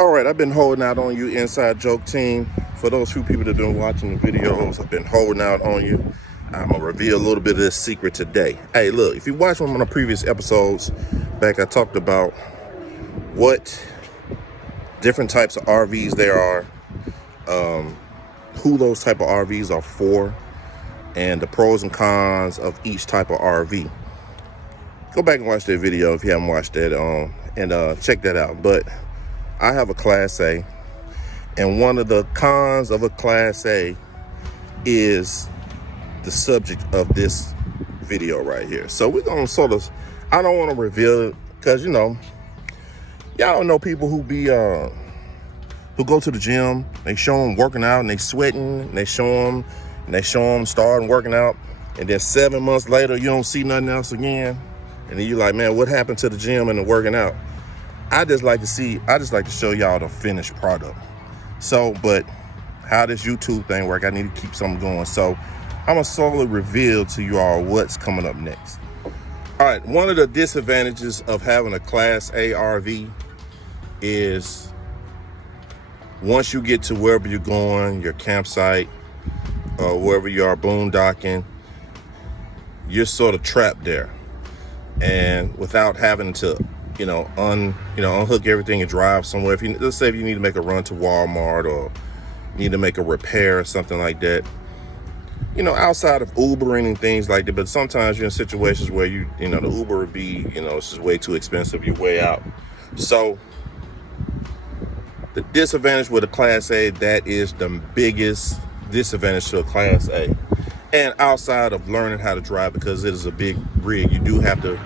All right, I've been holding out on you, Inside Joke Team. For those few people that have been watching the videos, I've been holding out on you. I'm gonna reveal a little bit of this secret today. Hey, look, if you watch one of my previous episodes back, I talked about what different types of RVs there are, who those type of RVs are for, and the pros and cons of each type of RV. Go back and watch that video if you haven't watched that, and check that out. But I have a Class A, and one of the cons of a Class A is the subject of this video right here. So we're gonna sort of, I don't want to reveal it because y'all know people who go to the gym, they show them working out and they sweating, and they show them starting working out, and then 7 months later you don't see nothing else again, and then you're like, man, what happened to the gym and the working out? I just like to show y'all the finished product. So, but how this YouTube thing work, I need to keep something going. So I'm gonna slowly reveal to you all what's coming up next. All right, one of the disadvantages of having a Class A RV is once you get to wherever you're going, your campsite, or wherever you are boondocking, you're sort of trapped there. And without having to unhook everything and drive somewhere. Let's say if you need to make a run to Walmart or need to make a repair or something like that, outside of Ubering and things like that. But sometimes you're in situations where the Uber would be, this is way too expensive, you're way out. So the disadvantage with a Class A, that is the biggest disadvantage to a Class A. And outside of learning how to drive, because it is a big rig, you do have to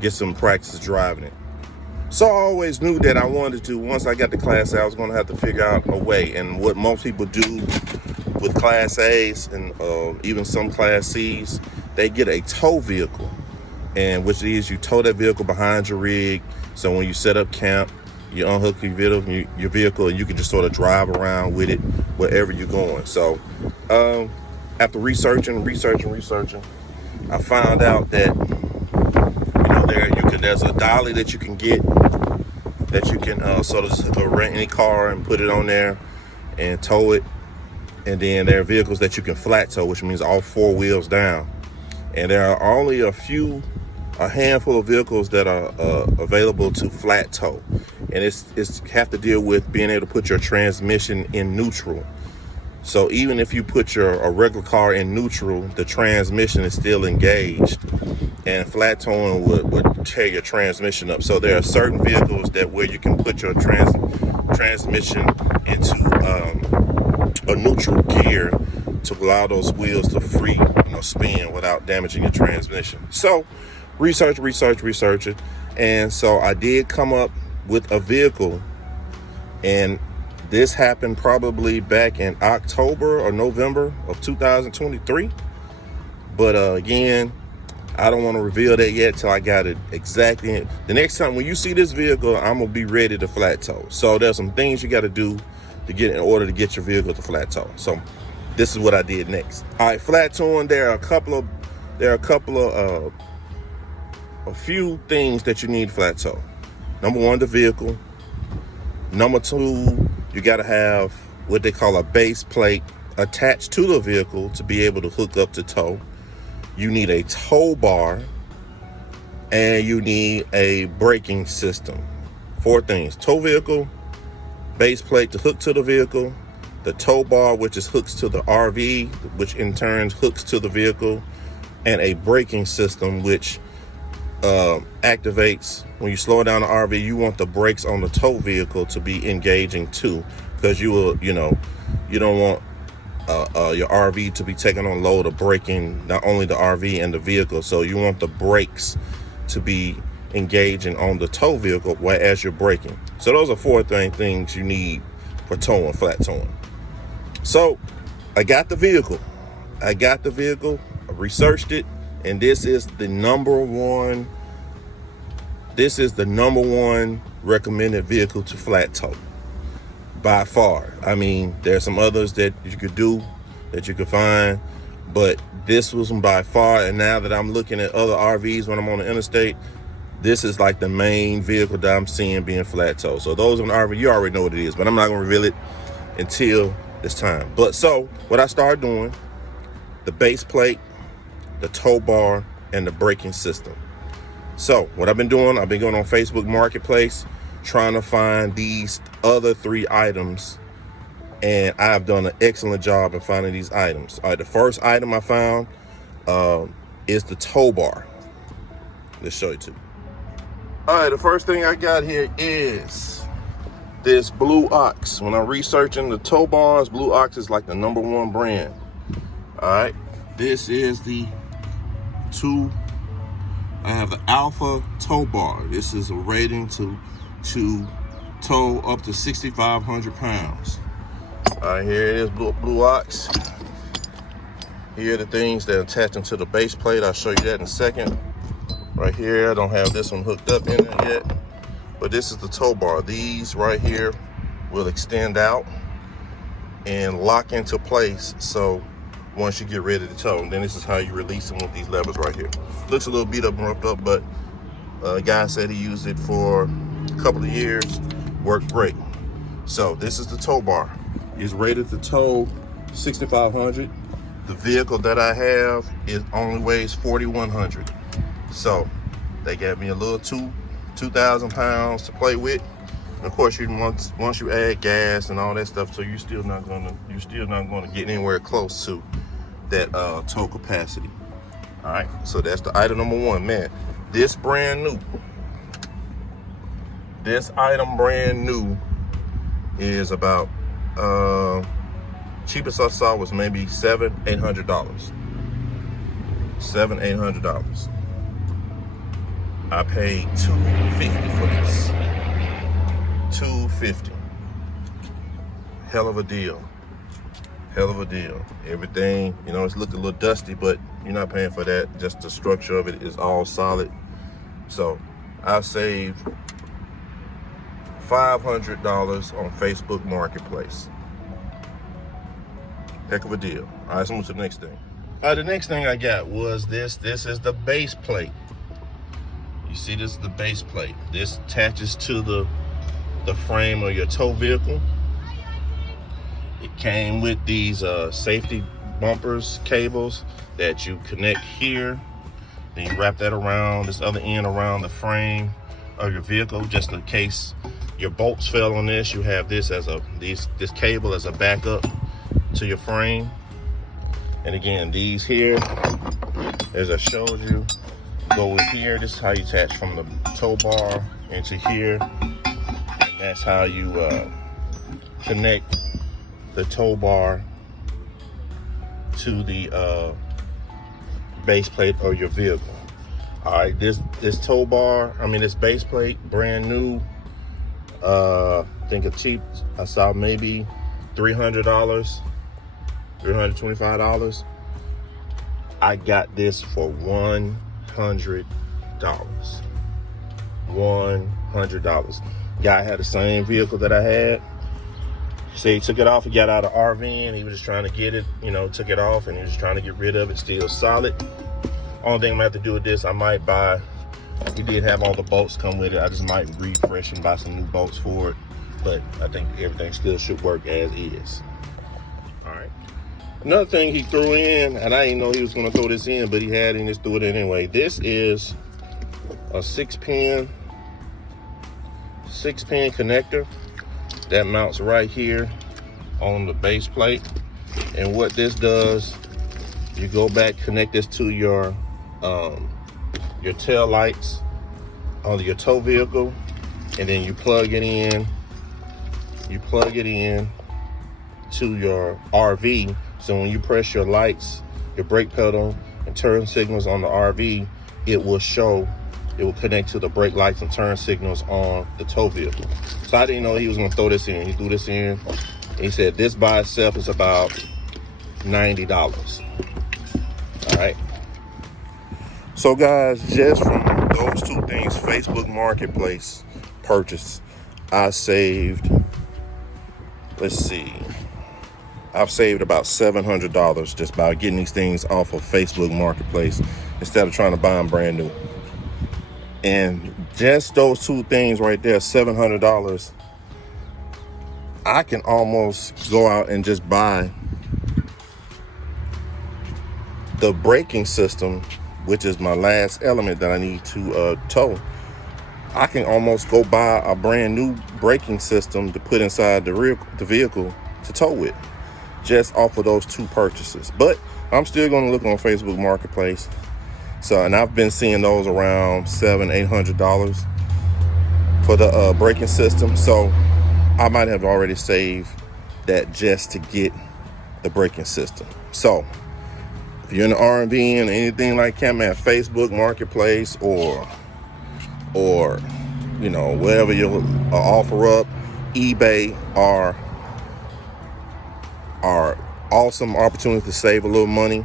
get some practice driving it. So I always knew that I wanted to, once I got the Class A, I was going to have to figure out a way. And what most people do with Class A's and even some Class C's, they get a tow vehicle, and which is you tow that vehicle behind your rig. So when you set up camp, you unhook your vehicle, and you can just sort of drive around with it wherever you're going. So after researching, I found out that there's a dolly that you can get, that you can sort of rent any car and put it on there and tow it. And then there are vehicles that you can flat tow, which means all 4 wheels down. And there are only a handful of vehicles that are available to flat tow. And it's have to deal with being able to put your transmission in neutral. So even if you put a regular car in neutral, the transmission is still engaged, and flat towing would tear your transmission up. So there are certain vehicles where you can put your transmission into a neutral gear to allow those wheels to free spin without damaging your transmission. So research it, and so I did come up with a vehicle, and this happened probably back in October or November of 2023. But again, I don't want to reveal that yet till I got it exactly. The next time when you see this vehicle, I'm going to be ready to flat tow. So there's some things you got to do in order to get your vehicle to flat tow. So this is what I did next. All right, flat towing, there are a few things that you need flat tow. Number one, the vehicle. Number two, you got to have what they call a base plate attached to the vehicle to be able to hook up to tow. You need a tow bar, and you need a braking system. 4 things: tow vehicle, base plate to hook to the vehicle, the tow bar, which hooks to the RV, which in turn hooks to the vehicle, and a braking system, which activates when you slow down the RV. You want the brakes on the tow vehicle to be engaging too, because you don't want your RV to be taking on load of braking, not only the RV and the vehicle. So you want the brakes to be engaging on the tow vehicle as you're braking. So those are 4 things you need for towing, flat towing. So I got the vehicle, I researched it, and this is the number one recommended vehicle to flat tow by far. I mean, there's some others that you could do, that you could find, but this was by far. And now that I'm looking at other RVs when I'm on the interstate, This is like the main vehicle that I'm seeing being flat towed. So those on the RV, you already know what it is, but I'm not gonna reveal it until it's time. But so what I started doing, the base plate, the tow bar, and the braking system. So what I've been doing, I've been going on Facebook Marketplace, trying to find these other 3 items, and I've done an excellent job in finding these items. All right, the first item I found is the tow bar. Let's show you too. All right, the first thing I got here is this Blue Ox. When I'm researching the tow bars, Blue Ox is like the #1 brand. All right, this is the I have the Alpha tow bar. This is a rating to tow up to 6,500 pounds. All right, here it is, Blue Ox. Here are the things that are attaching to the base plate. I'll show you that in a second. Right here, I don't have this one hooked up in it yet, but this is the tow bar. These right here will extend out and lock into place. So once you get ready to tow, and then this is how you release them with these levers right here. Looks a little beat up and roughed up, but a guy said he used it for a couple of years, worked great. So this is the tow bar. It's rated to tow 6,500. The vehicle that I have only weighs 4,100. So they gave me a little 2,000 pounds to play with. And of course, once you add gas and all that stuff, so you're still not gonna get anywhere close to that tow capacity. All right, so that's the item #1. Man, this brand new. This item brand new is about cheapest I saw was maybe $700-800. $700-800. I paid $250 for this. $250. Hell of a deal. Hell of a deal. Everything, you know, it's looking a little dusty, but you're not paying for that. Just the structure of it is all solid. So I saved $500 on Facebook Marketplace. Heck of a deal. All right, let's move to the next thing. All right, the next thing I got was this. This is the base plate. You see, this is the base plate. This attaches to the frame of your tow vehicle. It came with these safety bumpers, cables that you connect here. Then you wrap that around this other end around the frame of your vehicle, just in case your bolts fell on this. You have this as this cable as a backup to your frame. And again, these here, as I showed you, go in here. This is how you attach from the tow bar into here. And that's how you connect the tow bar to the base plate of your vehicle. All right, this tow bar, this base plate, brand new. I think it's cheap. I saw maybe $300, $325. I got this for $100. $100. Guy had the same vehicle that I had. So he took it off. He got out of RV and he was just trying to get it, took it off and he was just trying to get rid of it. Still solid. Only thing I'm gonna have to do with this, I might buy, we did have all the bolts come with it. I just might refresh and buy some new bolts for it. But I think everything still should work as is. All right. Another thing he threw in, and I didn't know he was gonna throw this in, but he had it and just threw it in anyway. This is a 6-pin connector that mounts right here on the base plate. And what this does, you go back, connect this to your tail lights on your tow vehicle, and then you plug it in. You plug it in to your RV. So when you press your lights, your brake pedal, and turn signals on the RV, it will connect to the brake lights and turn signals on the tow vehicle. So I didn't know he was gonna throw this in. He threw this in. He said this by itself is about $90. All right. So guys, just from those two things, Facebook Marketplace purchase, I saved, I've saved about $700 just by getting these things off of Facebook Marketplace instead of trying to buy them brand new. And just those two things right there, $700, I can almost go out and just buy the braking system, which is my last element that I need to tow. I can almost go buy a brand new braking system to put inside the vehicle to tow it, just off of those two purchases. But I'm still going to look on Facebook Marketplace. So, and I've been seeing those around $700-800 for the braking system. So I might have already saved that just to get the braking system. So if you're in the R&B and anything like that, man, Facebook Marketplace or you know, wherever you offer up, eBay are awesome opportunities to save a little money.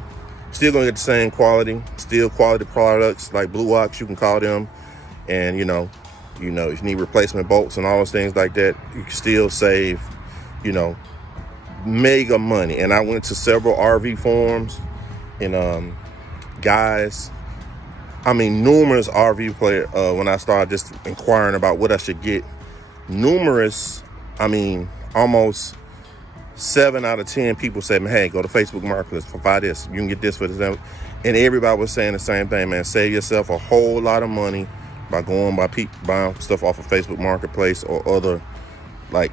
Still gonna get the same quality, still quality products like Blue Ox, you can call them. And you know, if you need replacement bolts and all those things like that, you can still save, mega money. And I went to several RV forums and numerous RV player when I started just inquiring about what I should get. Almost 7 out of 10 people said, man, hey, go to Facebook Marketplace for buy this. You can get this for this. And everybody was saying the same thing, man. Save yourself a whole lot of money by going buying stuff off of Facebook Marketplace or other like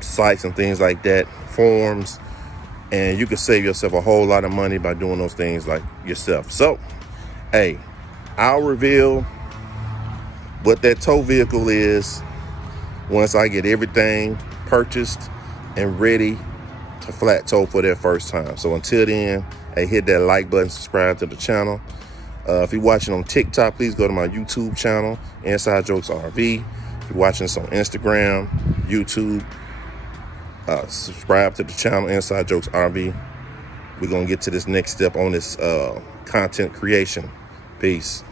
sites and things like that, forums. And you can save yourself a whole lot of money by doing those things like yourself. So, hey, I'll reveal what that tow vehicle is once I get everything purchased and ready to flat tow for that first time. So until then, hey, hit that like button, subscribe to the channel. If you're watching on TikTok, please go to my YouTube channel, Inside Jokes RV. If you're watching this on Instagram, YouTube, subscribe to the channel, Inside Jokes RV. We're going to get to this next step on this content creation. Peace.